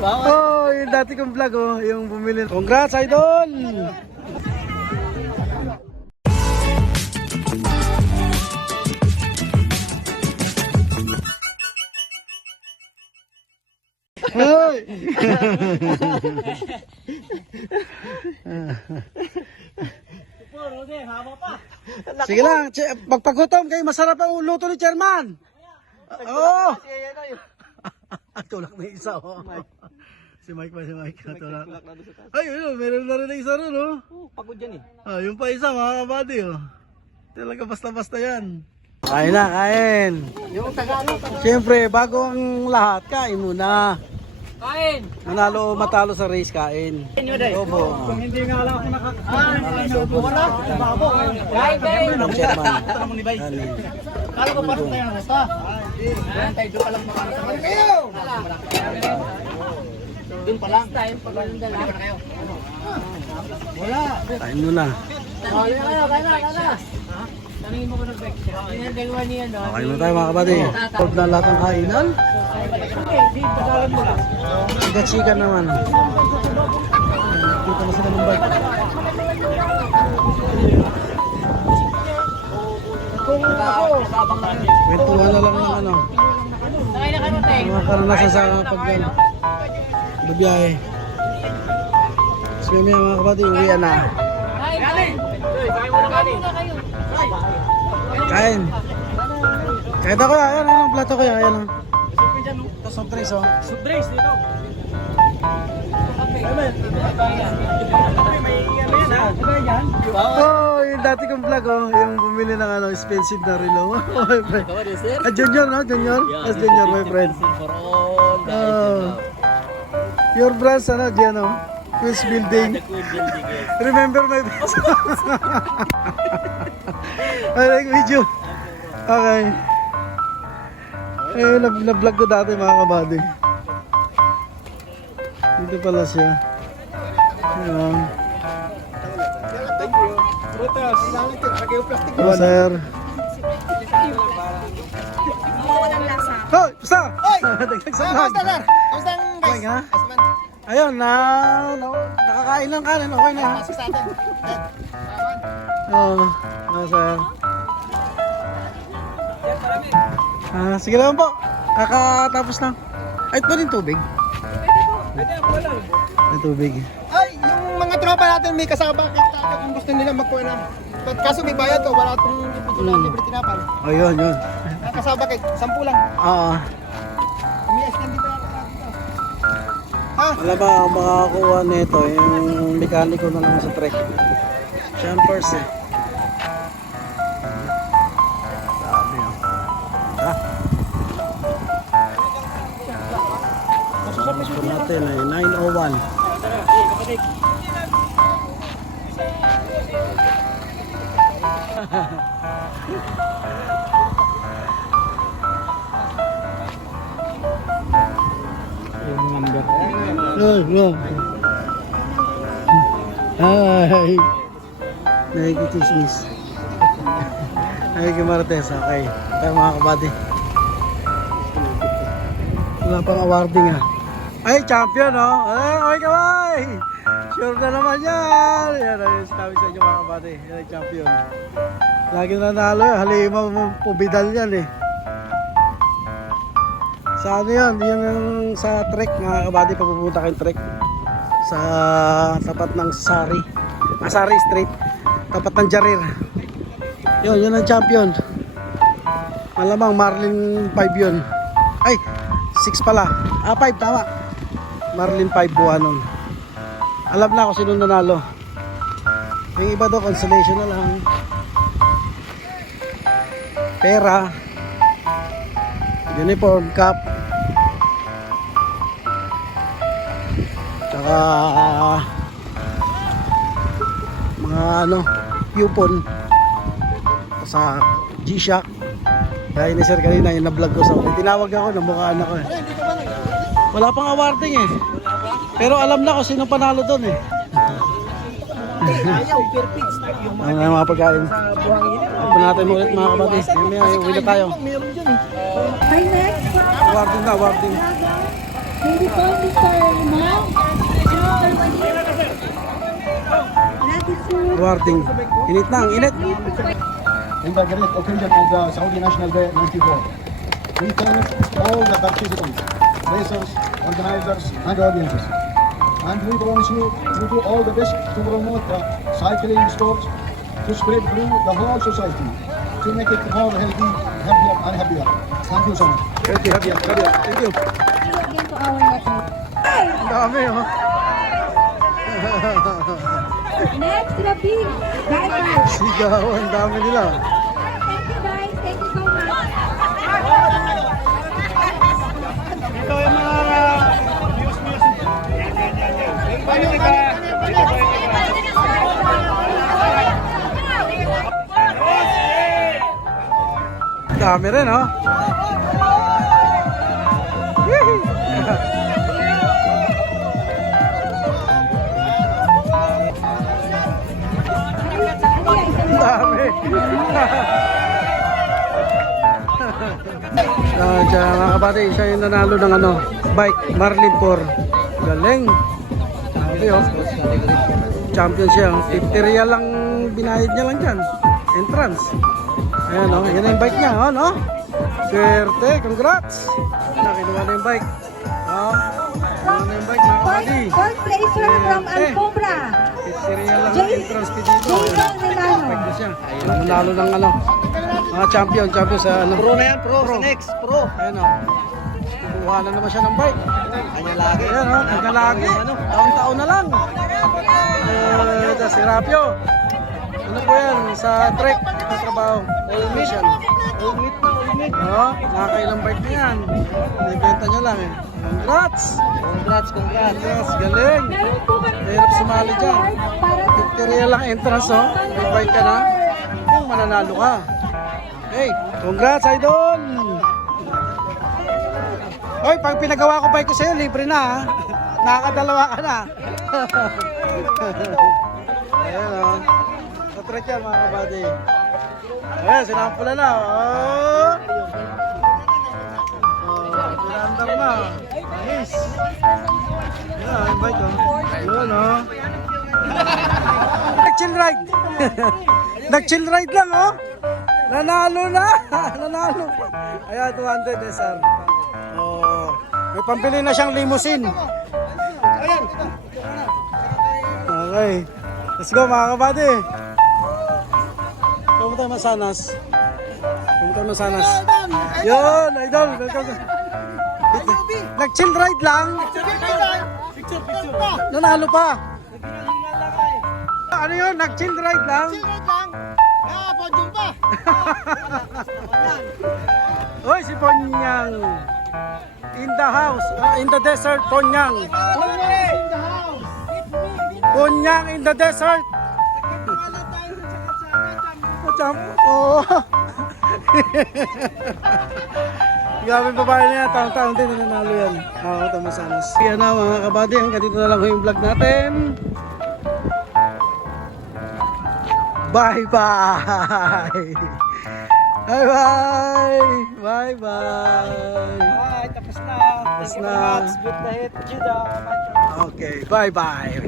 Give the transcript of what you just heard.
Oh, yung dati kong vlog oh, yung bumili. Congrats, idol! Hoy! Sige lang, pagpagutom kayo, masarap ang luto ni Chairman. Oo! Tulak na isa oh. Si Mike pa, si Mike. Tulak. Ay, meron na rin na isa rin oh. Pagod yan eh. Yung pa isa mga kabady oh. Talaga basta-basta yan. Kain na, kain. Yung Tagalog. Siyempre, bago ang lahat, kain muna. Kain! Manalo o matalo sa race, kain. Opo. Kung hindi nga lang ako nakakain. Wala. Babo. Kain, kain. Ang chairman. Kala ko pasok na yan. Basta. Tayo doon pa lang makakasama. Kayo! Doon pa lang. Wala. Kain muna. Kain na kayo, kain na. Tanungin mo ko nag-back siya. Yung dalawa niya, no? Kain muna tayo mga kabady. Solve na lahat ng kainan. Hindi, tagalan mo lang. Chika naman. Kita na sila ng bike. Kung ako, Kwentuhan na lang ng ano. sakay na kami, Teng. Mga karanasan sa pagbiyahe. So yun mga kabady, uwian na. Kain! Kain muna kayo. Kain. Kahit ako yan, ayan ang plato ko yan, ayan ang. Ito soft drinks oh. Soup drinks dito. Oh, yung dati kong vlog oh, yung bumili ng ano, expensive na relo. Junior no, Junior? As Junior, my friend. Your brands ano, diyan oh. Queen's Building. Remember my best. I like video. Okay. Eh, na-vlog ko dati mga kabady. Dito pala siya. Ayan. Hello, sir. Walang lasa. Hoy, basta! Dagdag sa vlog. Kamusta ang Okay nga. Ayun, nakakain lang kanin. Okay na. Oo, sir. Sige naman po. Kakatapos lang. Ay, ito rin tubig. Ay, tubig. Ay, yung mga tropa natin may kasama kita kung gusto nila magkuha na. Kaso may bayad to, wala itong libre tinapal. Oh, yun. Kasama kay 10 lang. Oo. May extend dito natin. Ha? Wala ba ang makakuha nito? Yung mekaniko na lang sa trek. Siya ang first eh. Sabi oh. Ha? Tapos po natin ay 9:01. Hi! Nakikichismis. Nakikimarates, okay. Tayo mga kabady. Wala pang awarding ah. Ay, champion oh! Ay, kamay! Sure na naman yan! Yan ang sinabi sa inyo mga kabady. Yan ang champion. Lagi nanalo yan. Halimaw mo pubidal yan eh. Sa ano yan? Yan yung sa trek mga kabady. Pagpupunta kayong trek. Sa tapat ng Sari. Sari Street. Tapat ng Jarir. Yun ang champion. Malamang Marlin 5 yun. Ay, 6 pala. 5 tama. Marlin 5 buwan nun. Alam na ako sino nanalo. Yung iba daw consolation na lang. Pera. Uniform cup. Tsaka mga ano, coupon sa G-Shock. Kaya ni sir kanina yung na-vlog ko sa tinawag ako, namukhaan ako eh. Wala pang awarding eh. Pero alam na ko sino panalo doon eh. Ano na yung mga pagkain. Ito natin ulit mga kapatid. May uwi na tayo. Hi, next. Awarding na, awarding. Maybe po, Mr. Ma'am. Warting. Init na, ang init. In the great occasion of the Saudi National Day 94. We thank all the participants, racers, organizers, and audiences. And we promise you to do all the best to promote the cycling sport, to spread through the whole society, to make it more healthy, happier, and happier. Thank you so much. Thank you. Thank you. Again to our next. Ang dami, oh. Next, Rafi. Bye-bye. Sigaw, ang dami nila. Thank you guys. Thank you so much. Dami rin, oh. Dami. Diyan mga kabady, siya yung nanalo ng ano, bike, Marlin 4. Galing. Sabi, oh. Champion siya. 50 real lang binayad niya lang dyan. Entrance. Ayan, oh. Yan ang bike niya, oh, no? Swerte. Congrats. Nakinuha na yung bike. Oh. Kinuha na yung bike, mga kabady. Fourth placer from Alfombra. 50 real lang ang entrance fee dito. Jason Milano. Bike na siya. Nanalo ng ano, mga champion sa ano. Pro na yan, pro. Sa next, pro. Ayan, oh. Kukuha na naman siya ng bike. Kanya lagi. Ayan, oh. Nagkalagi. Taon-taon na lang. Si Rapio. Ano po yan? Sa trek na trabaho. All mission. Ulmit na, ulmit. Oo, nakakailang bike na yan. Nibenta niya lang eh. Congrats! Congrats. Yes, galing! Meron po kami Mahirap sumali dyan. para sa 50 real lang entrance, oh. May bike ka na. Kung mananalo ka. Hey, congrats, idol! Hoy, pag pinagawa ko bike ko sa'yo, libre na, ha? Nakakadalawa ka na. Ayan, oh. Sa trek yan, mga kabady. Ayan, sinampula na, oh. Pinandar na. Nice. Ayan, yung bike, oh. Ayan, oh. Nag-chill ride. Nag-chill ride lang, oh. Nanalo na. Nanalo pa. Ayan, 200 SR. Oh. May pambili na siyang limousine. Okay. Let's go, mga kabady. Pumunta Masanas. Yun, idol. Welcome. Nag-chill ride lang. Nanalo pa. Ano yun? Nag-chill ride lang. Podium pa. Hoy, si Ponyang. In the house. In the desert, Ponyang. Ponyang in the desert. Oo. Grabe yung babae niya, taong-taong din nanalo yan. Oo, Tamasanas. Yan na mga kabady, hanggang dito na lang yung vlog natin. Bye-bye! Bye-bye! Bye-bye! Ay, tapos na. Tapos na. Good na hit, Judah. Okay, bye-bye!